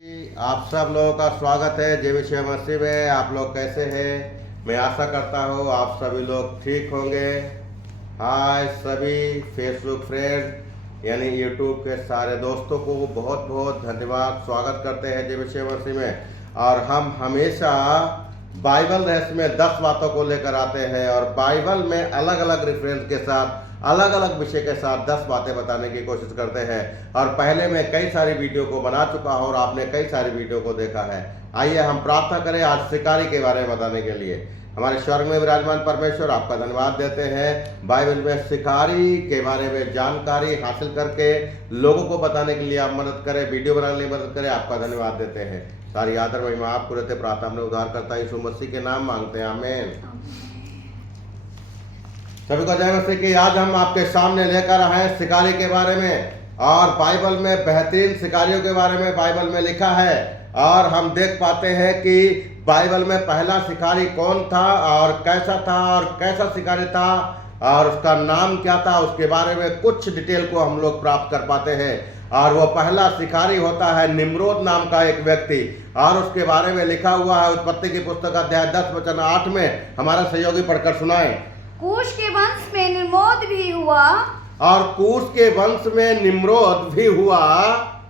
आप सब लोगों का स्वागत है जय विषय मसीह में। आप लोग कैसे हैं? मैं आशा करता हूँ आप सभी लोग ठीक होंगे। हाय सभी फेसबुक फ्रेंड यानी यूट्यूब के सारे दोस्तों को बहुत बहुत धन्यवाद, स्वागत करते हैं जय विषय मसीह में। और हम हमेशा बाइबल रहस्य में 10 बातों को लेकर आते हैं और बाइबल में अलग अलग रेफरेंस के साथ अलग अलग विषय के साथ 10 बातें बताने की कोशिश करते हैं। और पहले मैं कई सारी वीडियो को बना चुका हूं और आपने कई सारी वीडियो को देखा है। आइए हम प्रार्थना करें आज शिकारी के बारे में बताने के लिए। हमारे स्वर्ग में विराजमान परमेश्वर, आपका धन्यवाद देते हैं बाइबल में शिकारी के बारे में जानकारी हासिल करके लोगों को बताने के लिए आप मदद करें, वीडियो बनाने के लिए मदद करें। आपका धन्यवाद देते हैं। सारी आदर महिमा आपको रहते, प्रार्थना हमने उद्धार करता यीशु मसीह के नाम मांगते हैं, आमीन। सभी को जय मसीह की। आज हम आपके सामने लेकर आए हैं शिकारी के बारे में और बाइबल में बेहतरीन शिकारियों के बारे में बाइबल में लिखा है। और हम देख पाते हैं कि बाइबल में पहला शिकारी कौन था और कैसा शिकारी था और उसका नाम क्या था, उसके बारे में कुछ डिटेल को हम लोग प्राप्त कर पाते हैं। और वो पहला शिकारी होता है निम्रोद नाम का एक व्यक्ति। और उसके बारे में लिखा हुआ है उत्पत्ति की पुस्तक अध्याय 10 वचन 8 में। हमारा सहयोगी पढ़कर सुनाए। कूश के वंश में निम्रोद भी हुआ और कूश के वंश में निम्रोद भी हुआ।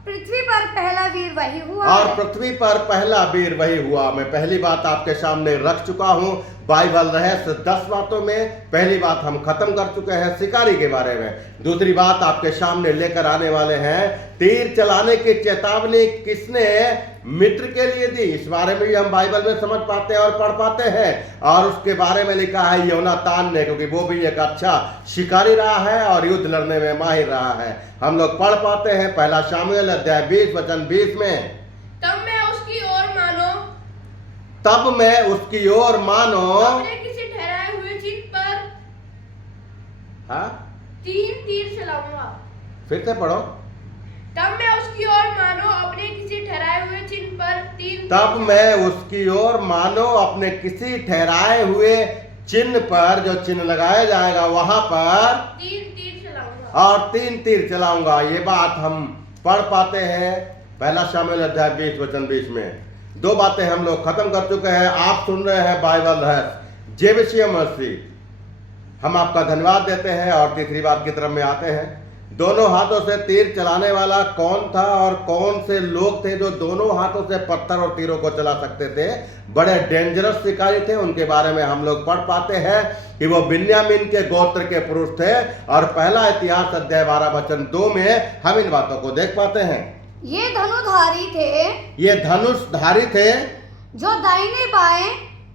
पृथ्वी पर पहला वीर वही हुआ और है। पृथ्वी पर पहला वीर वही हुआ। मैं पहली बात आपके सामने रख चुका हूं बाइबल रहस्य 10 बातों में। पहली बात हम खत्म कर चुके हैं शिकारी के बारे में। दूसरी बात आपके सामने लेकर आने वाले हैं तीर चलाने की चेतावनी किसने मित्र के लिए दी। इस बारे में भी हम बाइबल में समझ पाते हैं और पढ़ पाते हैं। और उसके बारे में लिखा है योनातान ने, क्योंकि वो भी एक अच्छा शिकारी रहा है और युद्ध लड़ने में माहिर रहा है। हम लोग पढ़ पाते हैं पहला शामुएल अध्याय 20 वचन 20 में। तब मैं उसकी ओर मानो अपने किसी ठहराए हुए चिन्ह पर हाँ 3 तीर चलाऊंगा। फिर से पढ़ो। तब मैं उसकी ओर मानो अपने किसी ठहराए हुए चिन्ह पर 3 तब मैं उसकी ओर मानो अपने किसी ठहराए हुए चिन्ह पर, जो चिन्ह लगाया जाएगा वहां पर 3 तीर चलाऊंगा और 3 तीर चलाऊंगा। ये बात हम पढ़ पाते हैं पहला शामुएल अध्याय 20 वचन 20 में। 2 बातें हम लोग खत्म कर चुके हैं। आप सुन रहे हैं बाइबल रहस्य जय विषय मसीह। हम आपका धन्यवाद देते हैं। और तीसरी बात की तरफ में आते हैं। दोनों हाथों से तीर चलाने वाला कौन था और कौन से लोग थे जो दोनों हाथों से पत्थर और तीरों को चला सकते थे। बड़े डेंजरस शिकारी थे। उनके बारे में हम लोग पढ़ पाते हैं कि वो बिन्यामीन के गोत्र के पुरुष थे। और पहला इतिहास अध्याय 12 वचन 2 में हम इन बातों को देख पाते हैं। ये धनुषधारी थे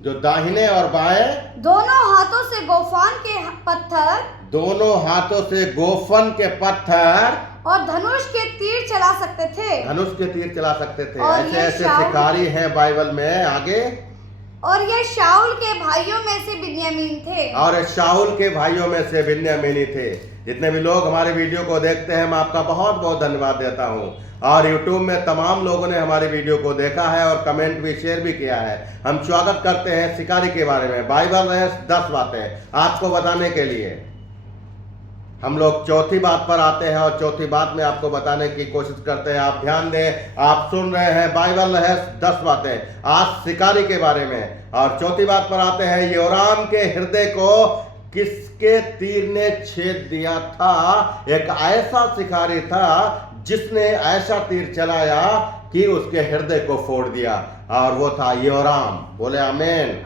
जो दाहिने और बाएं दोनों हाथों से गोफन के पत्थर और धनुष के तीर चला सकते थे। और ऐसे ऐसे शिकारी हैं बाइबल में। आगे और ये शाऊल के भाइयों में से बिन्यामीन थे। और शाऊल के भाइयों में से बिन्यामीनी थे। जितने भी लोग हमारे वीडियो को देखते हैं मैं आपका बहुत बहुत धन्यवाद देता हूं। और YouTube में तमाम लोगों ने हमारी वीडियो को देखा है और कमेंट भी शेयर भी किया है। हम स्वागत करते हैं शिकारी के बारे में। बाइबल रहस्य 10 बातें आपको बताने के लिए हम लोग चौथी बात पर आते हैं और चौथी बात में आपको बताने की कोशिश करते हैं। आप ध्यान दें, आप सुन रहे हैं बाइबल रहस्य 10 बातें आज शिकारी के बारे में। और चौथी बात पर आते हैं योराम के हृदय को किसके तीर ने छेद दिया था। एक ऐसा शिकारी था जिसने ऐसा तीर चलाया कि उसके हृदय को फोड़ दिया और वो था योराम। बोले आमीन।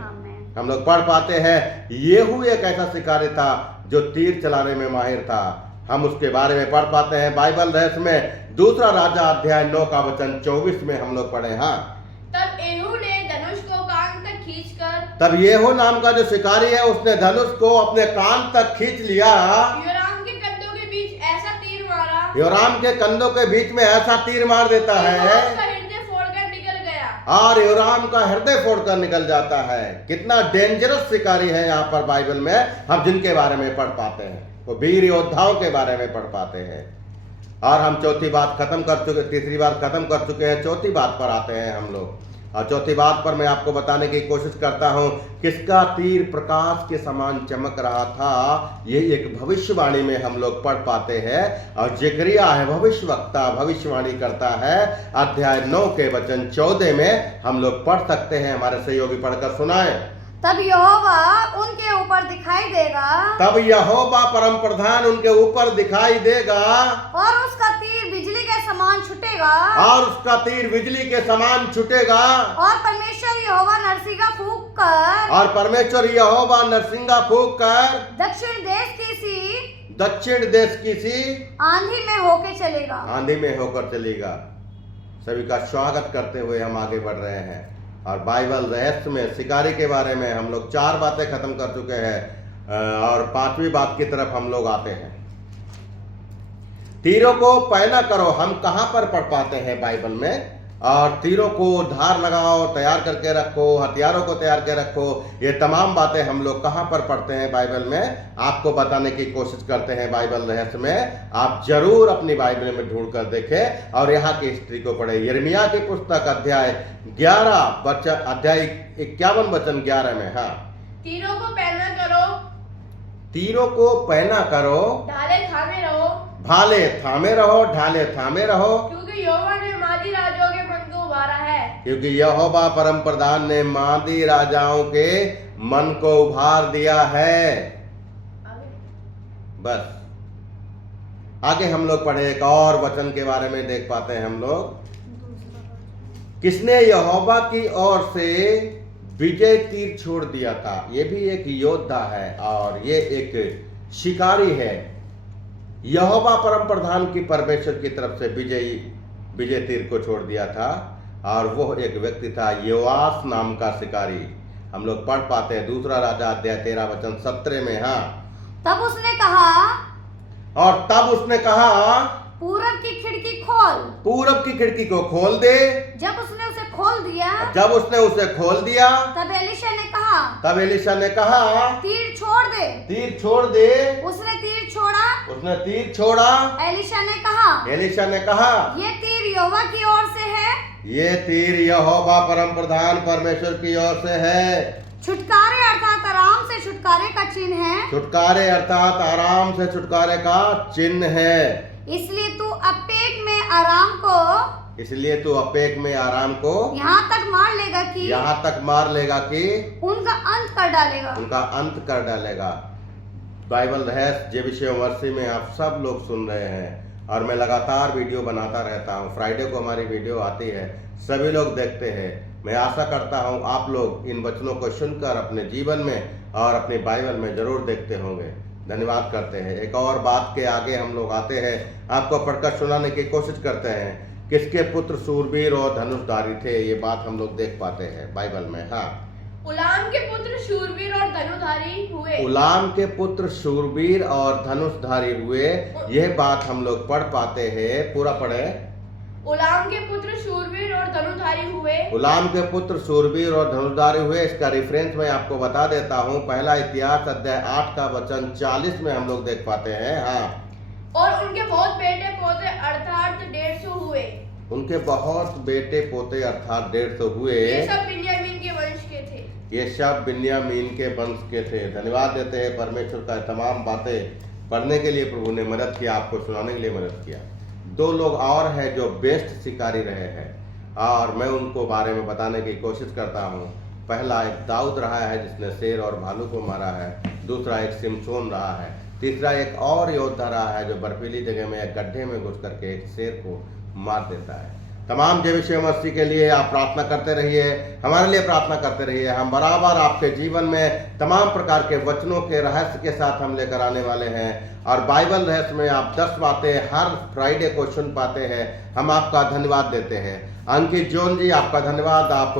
हम लोग पढ़ पाते हैं येहू एक ऐसा शिकारी था जो तीर चलाने में माहिर था। हम उसके बारे में पढ़ पाते हैं बाइबल रहस्य में दूसरा राजा अध्याय 9 का वचन 24 में हम लोग पढ़े। हाँ तब येहू ने धनुष को कान तक खींचकर, तब येहू नाम का जो शिकारी है उसने धनुष को अपने कान तक खींच लिया। योराम के कंधों के बीच ऐसा तीर मारा, योराम के कंधों के बीच में ऐसा तीर मार देता है उसका हृदय फोड़कर निकल गया। और योराम का हृदय फोड़कर निकल जाता है। कितना डेंजरस शिकारी है यहाँ पर बाइबल में हम जिनके बारे में पढ़ पाते हैं। वो वीर योद्धाओं के बारे में पढ़ पाते हैं। और हम चौथी बात खत्म कर चुके, तीसरी बात खत्म कर चुके हैं। चौथी बात पर आते हैं हम लोग। और चौथी बात पर मैं आपको बताने की कोशिश करता हूं, किसका तीर प्रकाश के समान चमक रहा था, ये एक भविष्यवाणी में हम लोग पढ़ पाते हैं। और जिक्रिया है भविष्यवक्ता, भविष्यवाणी करता है, अध्याय 9 के वचन 14 में हम लोग पढ़ सकते हैं। हमारे सहयोगी पढ़कर सुनाएं। तब यहोवा उनके ऊपर दिखाई देगा, तब यहोवा परम प्रधान उनके ऊपर दिखाई देगा, और उसका तीर बिजली के समान छुटेगा, और उसका तीर बिजली के समान छुटेगा, और परमेश्वर यहोवा नरसिंगा फूंक कर, और परमेश्वर यहोवा नरसिंगा फूंक कर दक्षिण देश की सी आंधी में होके चलेगा। आंधी में होकर चलेगा। सभी का स्वागत करते हुए हम आगे बढ़ रहे हैं और बाइबल रहस्य में शिकारी के बारे में हम लोग 4 बातें खत्म कर चुके हैं और 5वीं बात की तरफ हम लोग आते हैं। तीरों को पैना करो, हम कहां पर पढ़ पाते हैं बाइबल में? और तीरों को धार लगाओ, तैयार करके रखो, हथियारों को तैयार के रखो, ये तमाम बातें हम लोग कहां पर पढ़ते हैं बाइबल में? आपको बताने की कोशिश करते हैं बाइबल रहस्य में। आप जरूर अपनी बाइबल में ढूंढ कर देखें और यहाँ की हिस्ट्री को पढ़े। यिर्मयाह की पुस्तक अध्याय 51 वचन 11 में। हाँ, तीरों को पहना करो, तीरों को पहना करो, ढाले थामे रहो, भाले थामे रहो, ढाले थामे रहो, क्योंकि यहोवा ने मादी राजाओं के मन को उभारा है। क्योंकि यहोवा परम प्रधान ने मादी राजाओं के मन को उभार दिया है। बस आगे हम लोग पढ़े एक और वचन के बारे में देख पाते हैं हम लोग। किसने यहोवा की ओर से विजय तीर छोड़ दिया था? ये भी एक योद्धा है और ये एक शिकारी है। यहोवा परम प्रधान की परमेश्वर की तरफ से विजय तीर को छोड़ दिया था और वो एक व्यक्ति था योआस नाम का शिकारी। हम लोग पढ़ पाते हैं 2 राजा अध्याय 13 वचन 17 में। हाँ, तब उसने कहा, और तब उसने कहा, पूरब की खिड़की खोल। पूरब की खिड़की को खोल दे। जब उसने उसे खोल दिया, जब उसने उसे खोल दिया, तब एलीशा ने कहा, तब एलीशा ने कहा, तीर छोड़ दे। तीर छोड़ दे। उसने तीर छोड़ा, उसने तीर छोड़ा। एलीशा ने कहा, एलीशा ने कहा, ये तीर यहोवा की ओर से है। ये तीर यहोवा परम प्रधान परमेश्वर की ओर से है। छुटकारे अर्थात आराम से छुटकारे का चिन्ह है। छुटकारे अर्थात आराम से छुटकारे का चिन्ह है। इसलिए तू अपेक में आराम को, इसलिए तू अपेक में आराम को यहाँ तक मार लेगा कि, यहाँ तक मार लेगा कि उनका अंत कर डालेगा। उनका अंत कर डालेगा। बाइबल रहस्य जेबीसी मर्सी में आप सब लोग सुन रहे हैं और मैं लगातार वीडियो बनाता रहता हूँ। फ्राइडे को हमारी वीडियो आती है, सभी लोग देखते हैं। मैं आशा करता हूँ आप लोग इन वचनों को सुनकर अपने जीवन में और अपनी बाइबल में जरूर देखते होंगे। धन्यवाद करते हैं। एक और बात के आगे हम लोग आते हैं, आपको पढ़कर सुनाने की कोशिश करते हैं। किसके पुत्र शूरवीर और धनुषधारी थे, ये बात हम लोग देख पाते हैं बाइबल में। हाँ, उलाम के पुत्र शूरवीर और धनुधारी हुए। उलाम के पुत्र शूरवीर और धनुषधारी हुए, यह बात हम लोग पढ़ पाते हैं। पूरा पढ़े। उलाम के पुत्र शूरवीर और धनुधारी हुए। उलाम के पुत्र शूरवीर और धनुषधारी हुए। इसका रेफरेंस मैं आपको बता देता हूँ। पहला इतिहास अध्याय 8 का वचन 40 में हम लोग देख पाते हैं। हाँ, और उनके बहुत बेटे पोते अर्थात 150 हुए। उनके बहुत बेटे पोते अर्थात 150 हुए। ये सब बिन्यामीन के वंश के थे। ये सब बिन्यामीन के वंश के थे। धन्यवाद देते हैं परमेश्वर का। तमाम बातें पढ़ने के लिए प्रभु ने मदद किया, आपको सुनाने के लिए मदद किया। 2 लोग और हैं जो बेस्ट शिकारी रहे हैं और मैं उनको बारे में बताने की कोशिश करता हूँ। पहला एक दाऊद रहा है जिसने शेर और भालू को मारा है। दूसरा एक सिमसोन रहा है। तीसरा एक और योद्धा रहा है जो बर्फीली जगह में एक गड्ढे में घुस करके एक शेर को मार देता है। तमाम जेबीसी मसीह के लिए आप प्रार्थना करते रहिए, हमारे लिए प्रार्थना करते रहिए। हम बराबर आपके जीवन में तमाम प्रकार के वचनों के रहस्य के साथ हम लेकर आने वाले हैं और बाइबल रहस्य में आप 10 बातें हर फ्राइडे को सुन पाते हैं। हम आपका धन्यवाद देते हैं। अंकित जोन जी, आपका धन्यवाद। आप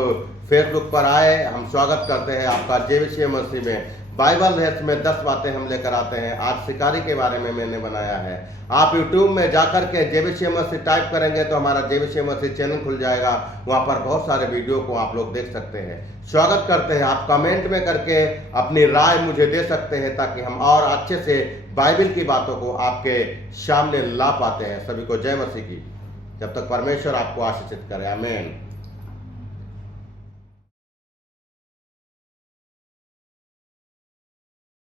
फेसबुक पर आए, हम स्वागत करते हैं आपका जेबीसी मसीह में। बाइबल रहस्य में 10 बातें हम लेकर आते हैं। आज शिकारी के बारे में मैंने बनाया है। आप YouTube में जाकर के जेबीसी मसीह टाइप करेंगे तो हमारा जेबीसी मसीह चैनल खुल जाएगा। वहाँ पर बहुत सारे वीडियो को आप लोग देख सकते हैं। स्वागत करते हैं। आप कमेंट में करके अपनी राय मुझे दे सकते हैं ताकि हम और अच्छे से बाइबल की बातों को आपके सामने ला पाते हैं। सभी को जय मसीह की। जब तक परमेश्वर आपको आशीषित करे। आमीन।